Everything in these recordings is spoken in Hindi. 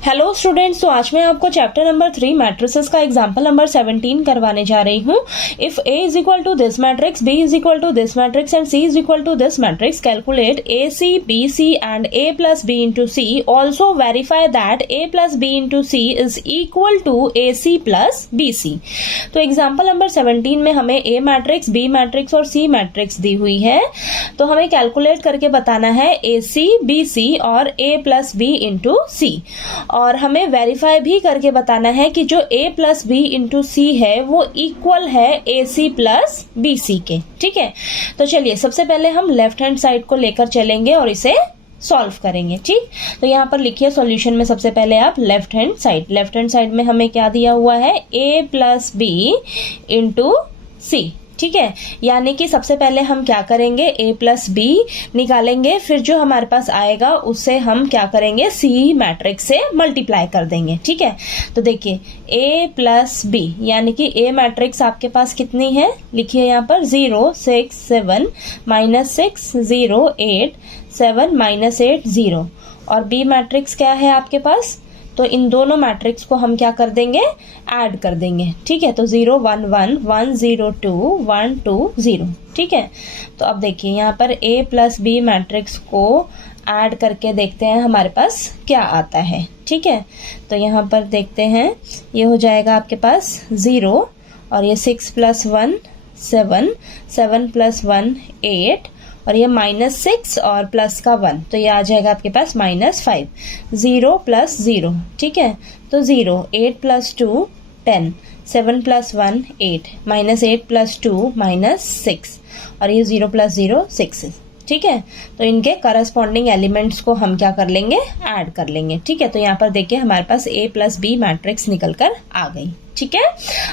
हेलो स्टूडेंट्स, तो आज मैं आपको चैप्टर नंबर 3 मैट्रिसेस का एग्जांपल नंबर 17 करवाने जा रही हूँ। If A is equal to this matrix, B is equal to this matrix and C is equal to this matrix, calculate AC, BC and A plus B into C. Also verify that A plus B into C is equal to AC plus BC. तो एग्जाम्पल नंबर 17 में हमें A मैट्रिक्स, B मैट्रिक्स और C मैट्रिक्स दी हुई है। तो हमें कैलकुलेट करके बताना है AC, BC और A plus B into C, और हमें वेरीफाई भी करके बताना है कि जो A प्लस बी इंटू सी है वो इक्वल है AC प्लस BC के। ठीक है, तो चलिए सबसे पहले हम लेफ्ट हैंड साइड को लेकर चलेंगे और इसे सॉल्व करेंगे। ठीक, तो यहाँ पर लिखिए सॉल्यूशन में सबसे पहले आप लेफ्ट हैंड साइड में हमें क्या दिया हुआ है, A प्लस बी इंटू सी। ठीक है, यानी कि सबसे पहले हम क्या करेंगे, A प्लस बी निकालेंगे, फिर जो हमारे पास आएगा उससे हम क्या करेंगे, C मैट्रिक्स से मल्टीप्लाई कर देंगे। ठीक है, तो देखिए A प्लस बी यानी कि A मैट्रिक्स आपके पास कितनी है, लिखिए यहाँ पर 0 6 7 -6 0 8 7 -8 0, और B मैट्रिक्स क्या है आपके पास, तो इन दोनों मैट्रिक्स को हम क्या कर देंगे, ऐड कर देंगे। ठीक है, तो 0 1 1 1 0 2 1 2 0। ठीक है, तो अब देखिए यहाँ पर A प्लस बी मैट्रिक्स को ऐड करके देखते हैं हमारे पास क्या आता है। ठीक है, तो यहाँ पर देखते हैं, ये हो जाएगा आपके पास 0, और ये 6 प्लस 1 7 7 प्लस 1 8, और ये -6 और प्लस का 1, तो ये आ जाएगा आपके पास -5। 0 प्लस 0, ठीक है, तो 0 8 प्लस 2 10 7 प्लस 1 8 -8 प्लस 2 -6, और ये 0 प्लस 0 6। ठीक है, तो इनके करस्पॉन्डिंग एलिमेंट्स को हम क्या कर लेंगे, ऐड कर लेंगे। ठीक है, तो यहाँ पर देखिए हमारे पास A प्लस बी मैट्रिक्स निकल कर आ गई। ठीक है,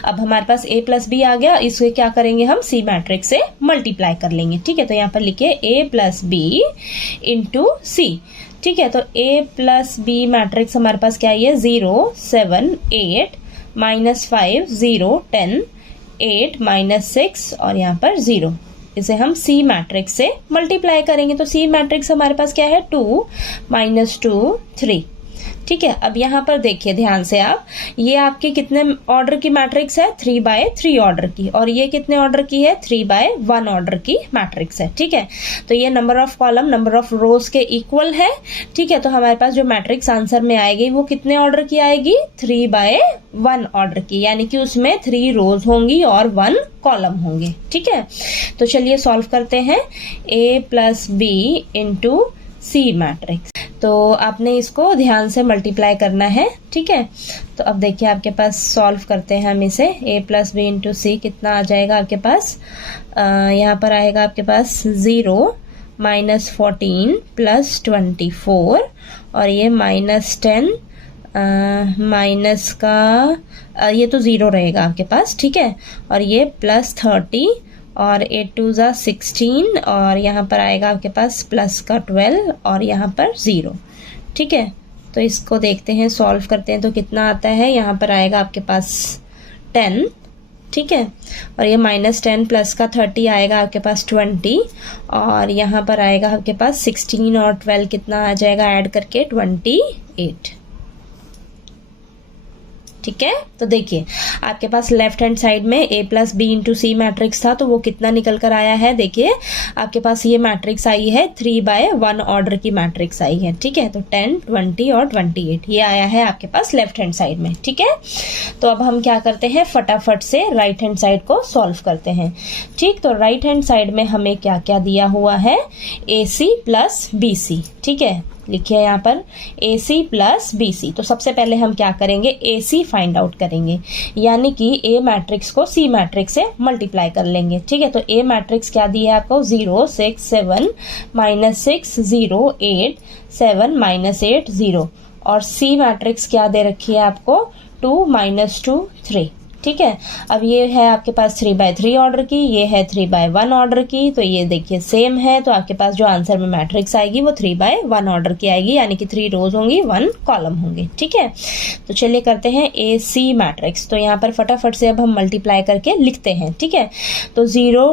अब हमारे पास A प्लस बी आ गया, इसको क्या करेंगे हम C मैट्रिक्स से मल्टीप्लाई कर लेंगे। ठीक है, तो यहाँ पर लिखिए A plus B into C। ठीक है, तो A प्लस बी मैट्रिक्स हमारे पास क्या है, 0 7 8 -5 0 10 8 -6 और यहाँ पर 0, इसे हम C मैट्रिक्स से मल्टीप्लाई करेंगे। तो C मैट्रिक्स हमारे पास क्या है, 2 -2 3। ठीक है, अब यहाँ पर देखिए ध्यान से आप, ये आपके कितने ऑर्डर की मैट्रिक्स है, 3/3 ऑर्डर की, और ये कितने ऑर्डर की है, 3/1 ऑर्डर की मैट्रिक्स है। ठीक है, तो ये number of column number of रोज के इक्वल है। ठीक है, तो हमारे पास जो मैट्रिक्स आंसर में आएगी वो कितने ऑर्डर की आएगी, 3/1 ऑर्डर की, यानी कि उसमें 3 रोज होंगी और 1 कॉलम होंगे। ठीक है, तो चलिए सॉल्व करते हैं। A plus B into C matrix, तो आपने इसको ध्यान से मल्टीप्लाई करना है। ठीक है, तो अब देखिए आपके पास सॉल्व करते हैं हम इसे। A प्लस बी इंटू सी कितना आ जाएगा आपके पास, यहाँ पर आएगा आपके पास 0 -14 प्लस 24, और ये -10 माइनस का ये तो 0 रहेगा आपके पास। ठीक है, और ये +30 और 8 2 ज़ा 16, और यहाँ पर आएगा आपके पास प्लस का 12 और यहाँ पर 0। ठीक है, तो इसको देखते हैं, सॉल्व करते हैं तो कितना आता है, यहाँ पर आएगा आपके पास 10। ठीक है, और ये -10 प्लस का 30 आएगा आपके पास 20, और यहाँ पर आएगा आपके पास 16 और 12 कितना आ जाएगा ऐड करके 28। ठीक है, तो देखिए आपके पास लेफ्ट हैंड साइड में A plus B into C matrix था, तो वो कितना निकल कर आया है, देखिए आपके पास ये मैट्रिक्स आई है 3/1 ऑर्डर की मैट्रिक्स आई है। ठीक है, तो 10 20 और 28 ये आया है आपके पास लेफ्ट हैंड साइड में। ठीक है, तो अब हम क्या करते हैं, फटाफट से राइट हैंड साइड को सॉल्व करते हैं। ठीक, तो राइट हैंड साइड में हमें क्या क्या दिया हुआ है, AC प्लस BC। ठीक है, लिखिए यहाँ पर AC प्लस BC, तो सबसे पहले हम क्या करेंगे, AC फाइंड आउट करेंगे, यानी कि A मैट्रिक्स को C मैट्रिक्स से मल्टीप्लाई कर लेंगे। ठीक है, तो A मैट्रिक्स क्या दिया है आपको, 0 6 7 -6 0 8 7 -8 0, और C मैट्रिक्स क्या दे रखी है आपको, 2 -2 3। ठीक है। अब ये है आपके पास 3/3 ऑर्डर की, ये है 3/1 ऑर्डर की, तो ये देखिए सेम है, तो आपके पास जो आंसर में मैट्रिक्स आएगी वो 3/1 ऑर्डर की आएगी, यानी कि 3 रोज होंगी 1 कॉलम होंगे। ठीक है, तो चलिए करते हैं AC मैट्रिक्स। तो यहाँ पर फटाफट से अब हम मल्टीप्लाई करके लिखते हैं। ठीक है, तो 0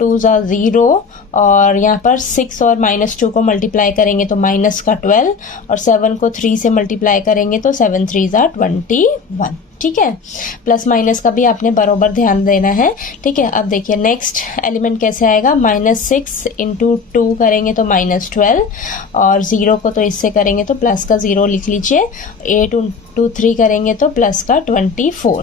2 ज़ा 0 और यहाँ पर 6 और -2 को मल्टीप्लाई करेंगे तो माइनस का 12 और 7 को 3 से मल्टीप्लाई करेंगे तो 7 3 ज़ा 21। ठीक है, प्लस माइनस का भी आपने बरोबर ध्यान देना है। ठीक है, अब देखिए नेक्स्ट एलिमेंट कैसे आएगा, -6 × 2 करेंगे तो -12 और 0 को तो इससे करेंगे तो प्लस का 0 लिख लीजिए, 8 × 3 करेंगे तो प्लस का 24।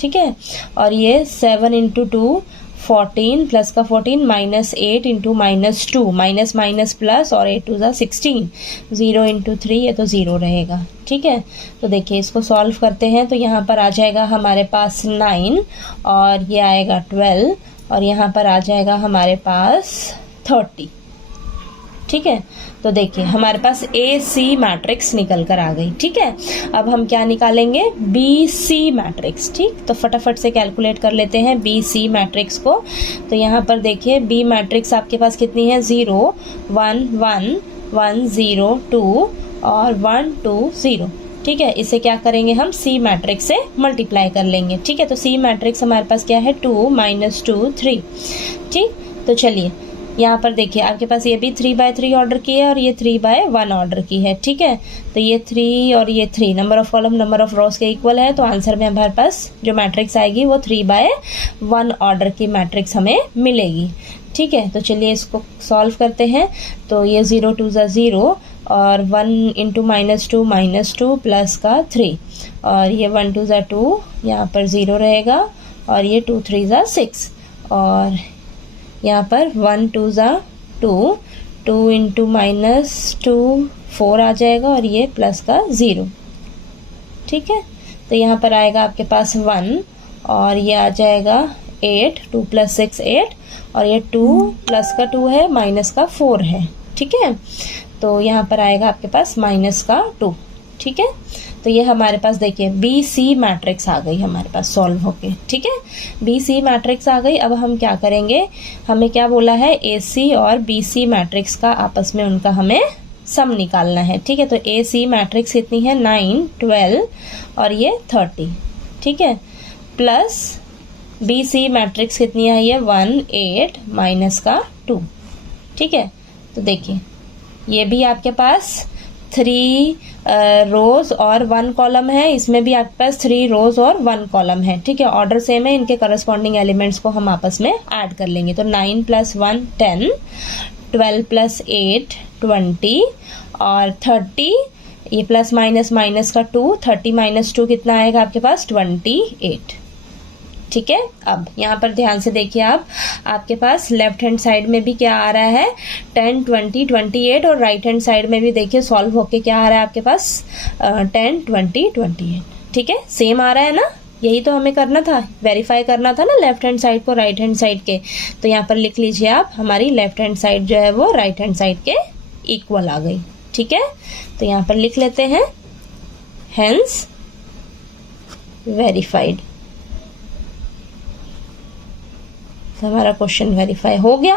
ठीक है, और ये 7 × 2 14 प्लस का 14 -8 × -2 माइनस माइनस प्लस और 8 2 ज़ा 16, 0 × 3 ये तो 0 रहेगा। ठीक है, तो देखिए इसको सॉल्व करते हैं तो यहाँ पर आ जाएगा हमारे पास 9 और ये आएगा 12 और यहाँ पर आ जाएगा हमारे पास 30। ठीक है, तो देखिए हमारे पास AC मैट्रिक्स निकल कर आ गई। ठीक है, अब हम क्या निकालेंगे, BC मैट्रिक्स। ठीक, तो फटाफट से कैलकुलेट कर लेते हैं BC मैट्रिक्स को। तो यहाँ पर देखिए B मैट्रिक्स आपके पास कितनी है, 0 1 1 1 0 2 और 1 2 0। ठीक है, इसे क्या करेंगे हम C मैट्रिक्स से मल्टीप्लाई कर लेंगे। ठीक है, तो C मैट्रिक्स हमारे पास क्या है, 2 -2 3। ठीक, तो चलिए यहाँ पर देखिए आपके पास ये भी 3/3 ऑर्डर की है और ये 3/1 ऑर्डर की है। ठीक है, तो ये 3 और ये 3 number of column number of रोज के इक्वल है, तो आंसर में हमारे पास जो मैट्रिक्स आएगी वो 3/1 ऑर्डर की मैट्रिक्स हमें मिलेगी। ठीक है, तो चलिए इसको सॉल्व करते हैं। तो ये 0 2 ज़ा 0 और 1 × -2 प्लस का 3 और ये 1 2 ज़ा 2, यहाँ पर 0 रहेगा और ये 2 3 ज़ा 6 और यहाँ पर 1 2 ज़ा 2, 2 × -2 4 आ जाएगा और ये प्लस का 0। ठीक है, तो यहाँ पर आएगा आपके पास 1 और ये आ जाएगा 8, 2 + 6 8 और ये 2 प्लस का 2 है माइनस का 4 है। ठीक है, तो यहाँ पर आएगा आपके पास माइनस का 2। ठीक है, तो ये हमारे पास देखिए BC मैट्रिक्स आ गई हमारे पास सॉल्व होके। ठीक है, BC मैट्रिक्स आ गई। अब हम क्या करेंगे, हमें क्या बोला है, AC और BC मैट्रिक्स का आपस में उनका हमें सम निकालना है। ठीक है, तो AC मैट्रिक्स कितनी है, 9 12 और ये 30। ठीक है, प्लस BC मैट्रिक्स कितनी है, ये 1 8 माइनस का 2। ठीक है, तो देखिए ये भी आपके पास 3 रोज और 1 कॉलम है, इसमें भी आपके पास 3 रोज और 1 कॉलम है। ठीक है, ऑर्डर सेम है, इनके करस्पॉन्डिंग एलिमेंट्स को हम आपस में ऐड कर लेंगे। तो 9 + 1 10, 12 + 8 20 और 30, ये प्लस माइनस माइनस का 2, 30 - 2 कितना आएगा आपके पास, 28। ठीक है, अब यहाँ पर ध्यान से देखिए आप, आपके पास लेफ्ट हैंड साइड में भी क्या आ रहा है, 10 20 28 और राइट हैंड साइड में भी देखिए सॉल्व होके क्या आ रहा है आपके पास, 10 20 28। ठीक है, सेम आ रहा है ना, यही तो हमें करना था, वेरीफाई करना था ना लेफ्ट हैंड साइड को राइट हैंड साइड के। तो यहाँ पर लिख लीजिए आप, हमारी लेफ्ट हैंड साइड जो है वो राइट हैंड साइड के इक्वल आ गई। ठीक है, तो यहाँ पर लिख लेते हैं हेंस वेरीफाइड। हमारा क्वेश्चन वेरीफाई हो गया।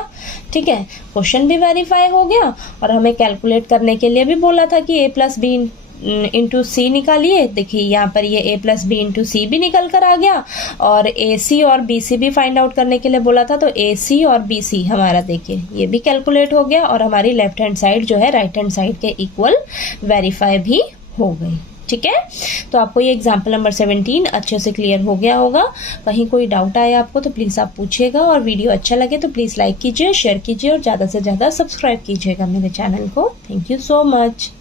ठीक है, क्वेश्चन भी वेरीफाई हो गया और हमें कैलकुलेट करने के लिए भी बोला था कि A + B × C निकालिए। देखिए यहाँ पर ये A + B × C भी निकल कर आ गया और AC और BC भी फाइंड आउट करने के लिए बोला था, तो AC और BC हमारा देखिए ये भी कैलकुलेट हो गया और हमारी लेफ्ट हैंड साइड जो है राइट हैंड साइड के इक्वल वेरीफाई भी हो गई। ठीक है, तो आपको ये एग्जाम्पल नंबर 17 अच्छे से क्लियर हो गया होगा। कहीं कोई डाउट आए आपको तो प्लीज़ आप पूछिएगा और वीडियो अच्छा लगे तो प्लीज़ लाइक कीजिए, शेयर कीजिए और ज़्यादा से ज़्यादा सब्सक्राइब कीजिएगा मेरे चैनल को। Thank you so much.